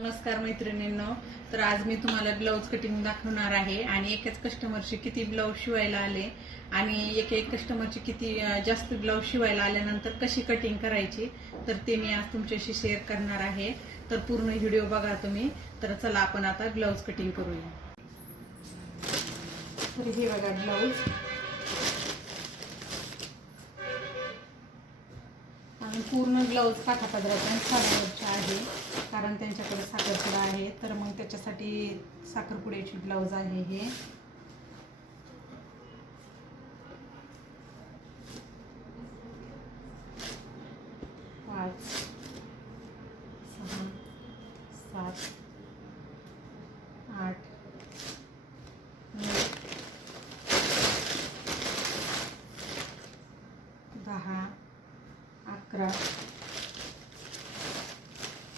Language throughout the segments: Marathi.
नमस्कार मैत्रिणींनो. तर आज मी तुम्हाला ब्लाऊज कटिंग दाखवणार आहे आणि एकाच कस्टमरचे किती ब्लाऊज शिवायला आले आणि एक कस्टमरचे किती जास्त ब्लाऊज शिवायला आल्यानंतर कशी कटिंग करायची तर ते मी आज तुमच्याशी शेअर करणार आहे. तर पूर्ण व्हिडिओ बघा तुम्ही. तर चला आपण आता ब्लाऊज कटिंग करूया. तर हे बघा ब्लाऊज आणि पूर्ण ब्लाऊज काठापदराचा आणि साडीवरचा आहे, कारण त्यांच्याकडे साखरपुडा आहे. तर मग त्याच्यासाठी साखरपुड्याची ब्लाऊज आहे हे. पाच, सहा, सात, आठ, 9, 10, 11.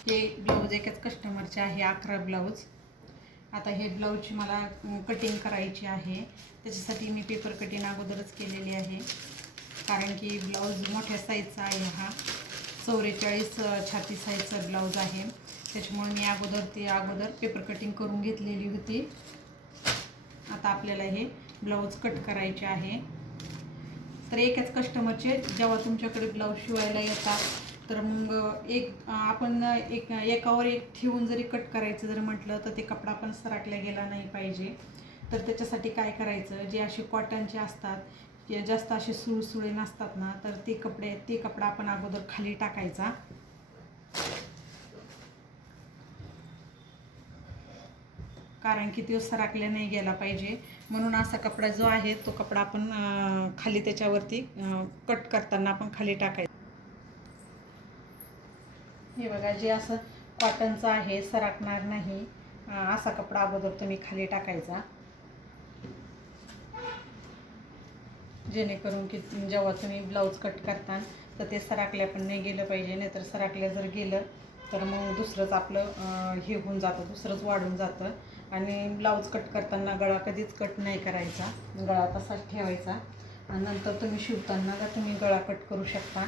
हे ब्लाऊज एकाच कस्टमरचे आहे, 11 ब्लाऊज. आता हे ब्लाऊजची मला कटिंग करायची आहे. त्याच्यासाठी मी पेपर कटिंग अगोदरच केलेली आहे, कारण की ब्लाऊज मोठ्या साईजचा आहे. हा 44 छाती साईजचा ब्लाऊज आहे. त्याच्यामुळे मी अगोदर पेपर कटिंग करून घेतलेली होती. आता आपल्याला हे ब्लाऊज कट करायचे आहे. तर एकाच कस्टमरचे जेव्हा तुमच्याकडे ब्लाऊज शिवायला येतात तर मग आपण एकावर एक ठेवून जरी कट करायचं जर म्हटलं तर ते कपडा पण सरकला गेला नाही पाहिजे. तर त्याच्यासाठी काय करायचं, जे असे कॉटनचे असतात, जे जास्त असे सुळसुळे नसतात ना, तर ते कपडा आपण अगोदर खाली टाकायचा. कारण की तो सरकला नाही गेला पाहिजे, म्हणून असा कपडा जो आहे तो कपडा आपण खाली त्याच्यावरती कट करताना आपण खाली टाकायचा. हे बघा, जे असं कॉटनचं आहे, सरकणार नाही असा कपडा अगोदर तुम्ही खाली टाकायचा, जेणेकरून की जेव्हा तुम्ही ब्लाऊज कट करता तर ते सरकल्या पण नाही गेलं पाहिजे. नाहीतर सरकल्या जर गेलं तर मग दुसरंच आपलं हे होऊन जातं, दुसरंच वाढून जातं. आणि ब्लाऊज कट करताना गळा कधीच कट नाही करायचा, गळा तसाच ठेवायचा. आणि नंतर तुम्ही शिवताना का तुम्ही गळा कट करू शकता,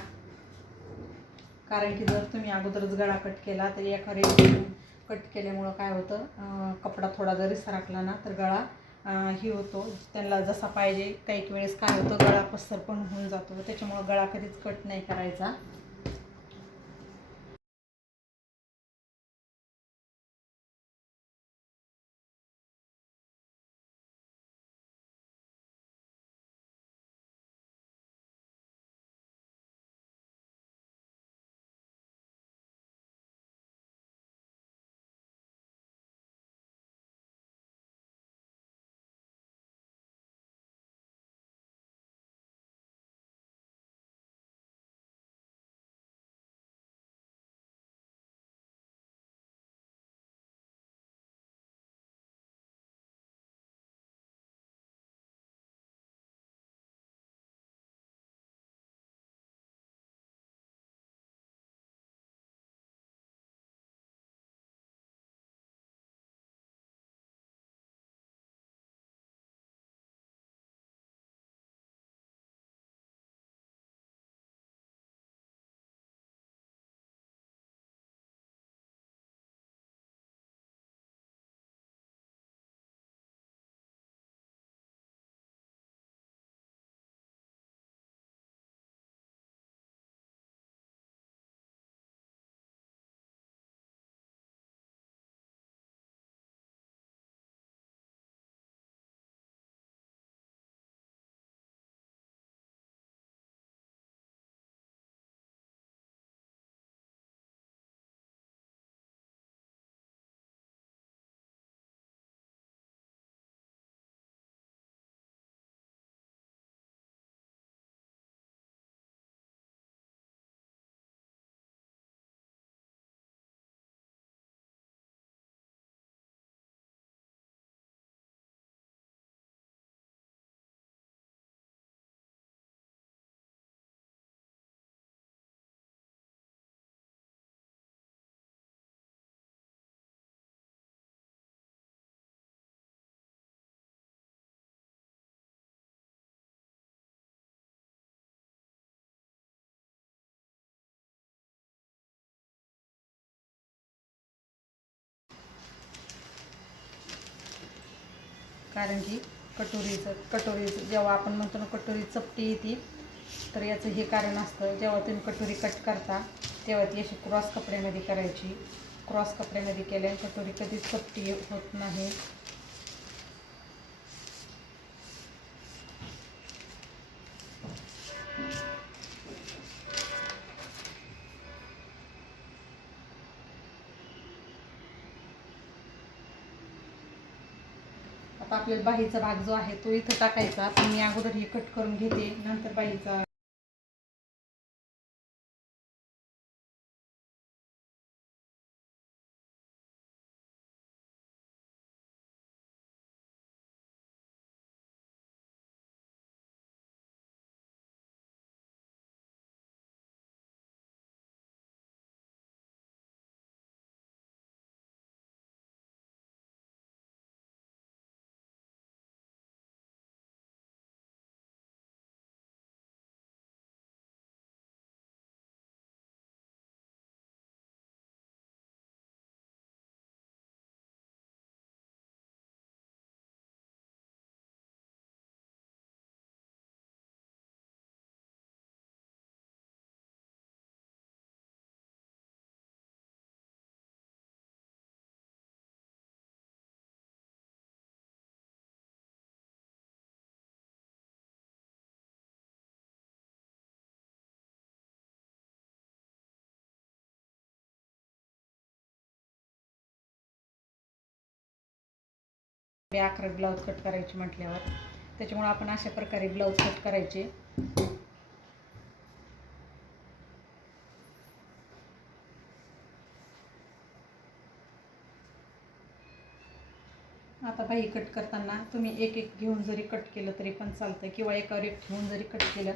कारण की जर तुम्ही अगोदरच गळा कट केला तर एखादी कट केल्यामुळं काय होतं, कपडा थोडा जरी सरकला ना तर गळा ही होतो त्यांना जसा पाहिजे. काही वेळेस काय होतं, गळा पस्तर पण होऊन जातो. त्याच्यामुळं गळा कधीच कट नाही करायचा. कारण की कटोरीचं जेव्हा आपण म्हणतो ना कटोरी चपटी येते, तर याचं हे कारण असतं, जेव्हा तुम्ही कटोरी कट करता तेव्हा ती अशी क्रॉस कपड्यामध्ये करायची. क्रॉस कपड्यामध्ये केल्याने कटोरी कधीच चपटी होत नाही. आता आपल्याला बाहीचा भाग जो आहे तो इथं टाकायचा. पण मी अगोदर हे कट करून घेते, नंतर बाहीचा अकरा ब्लाऊज कट करायची म्हटल्यावर, त्याच्यामुळे आपण अशा प्रकारे ब्लाऊज कट करायचे. आता बाही कट करताना तुम्ही एक एक घेऊन जरी कट केलं तरी पण चालतं, किंवा एकावर एक ठेवून जरी कट केलं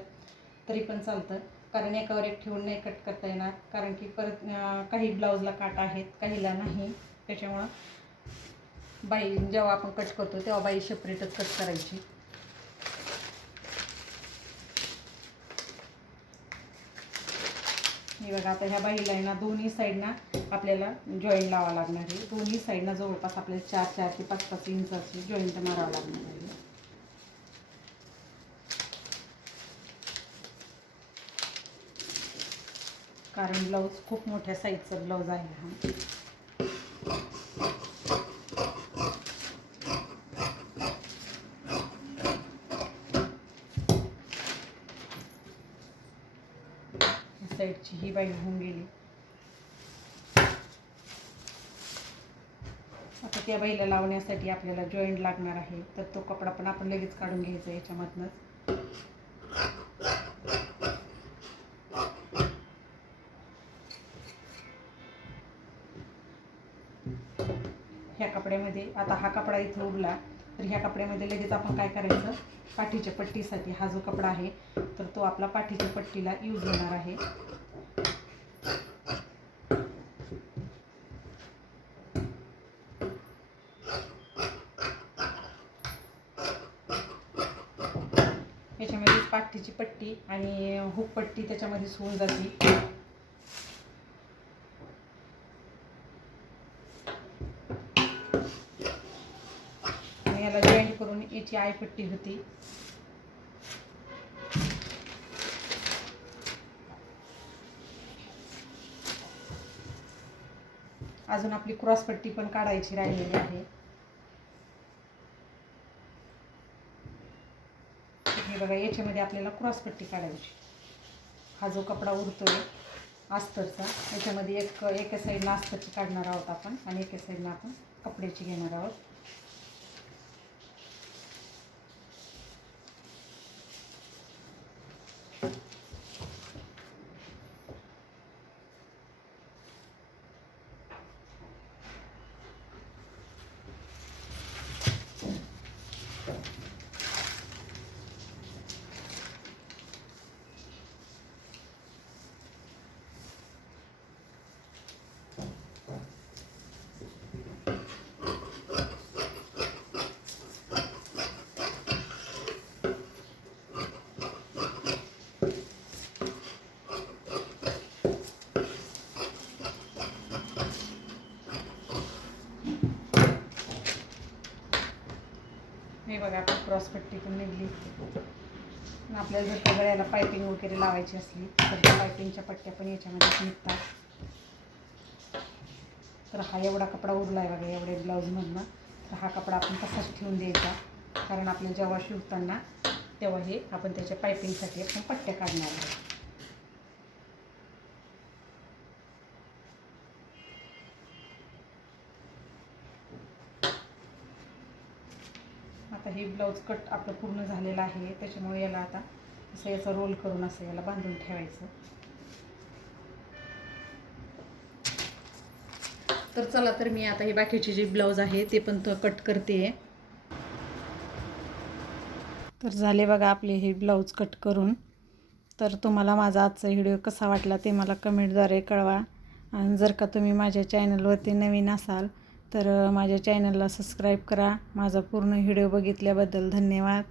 तरी पण चालतं. कारण एकावर एक ठेवून नाही कट करता येणार, कारण की परत काही ब्लाऊजला काट आहेत, काहीला नाही. त्याच्यामुळं बाई जेव्हा आपण कट करतो तेव्हा बाई सेपरेटच कट करायची. हे बघा, आता ह्या बाईला आहे ना दोन्ही साईडना आपल्याला जॉईंट लावावं लागणार आहे. दोन्ही साईडना जवळपास आपल्याला 4 ते 5 इंचाची जॉईंट मारावं लागणार आहे. कारण ब्लाऊज खूप मोठ्या साईजचा ब्लाऊज आहे हा. साईडची ही बाई होऊन गेली. आता त्या बाईला लावण्यासाठी आपल्याला जॉईंट लागणार आहे, तर तो कपडा पण आपण लगेच काढून घ्यायचा याच्यामधनं. ह्या कपड्यामध्ये आता हा कपडा इथं उरला, तर ह्या कपड्यामध्ये लगेच आपण काय करायचं, पाठीच्या पट्टीसाठी हा जो कपडा आहे तर तो आपला पाठीच्या पट्टीला यूज होणार आहे. याच्यामध्ये पाठीची पट्टी आणि हुक पट्टी त्याच्यामध्ये होऊन जाते. आणि याला जॉईंट करून याची आयपट्टी होती. अजून आपली क्रॉस पट्टी पण काढायची राहिलेली आहे. हे बघा, याच्यामध्ये आपल्याला क्रॉस पट्टी काढायची. हा जो कपडा उरतोय अस्तरचा, याच्यामध्ये एका साईडला अस्तरची काढणार आहोत आपण, आणि एका साईडला आपण कपड्याची घेणार आहोत. हे बघा आपण क्रॉसपट्टी पण निघली. आपल्याला जर का गळ्याला पायपिंग वगैरे लावायची असली तर त्या पायपिंगच्या पट्ट्या पण याच्यामध्ये निघतात. तर हा एवढा कपडा उरला आहे बघा एवढ्या ब्लाऊजमधनं. तर हा कपडा आपण तसाच ठेवून द्यायचा, कारण आपल्याला जेव्हा शिवताना तेव्हा हे आपण त्याच्या पायपिंगसाठी आपण पट्ट्या काढणार आहोत. आता हे ब्लाऊज कट आपलं पूर्ण झालेलं आहे, त्याच्यामुळे याला आता असं याचा रोल करून असं याला बांधून ठेवायचं. तर चला, तर मी आता हे बाकीचे जे ब्लाऊज आहे ते पण कट करते. तर झाले बघा आपले हे ब्लाऊज कट करून. तर तुम्हाला माझा आजचा व्हिडिओ कसा वाटला ते मला कमेंटद्वारे कळवा. आणि जर का तुम्ही माझ्या चॅनलवरती नवीन असाल तर माझ्या चॅनलला सबस्क्राईब करा. माझा पूर्ण व्हिडिओ बघितल्याबद्दल धन्यवाद.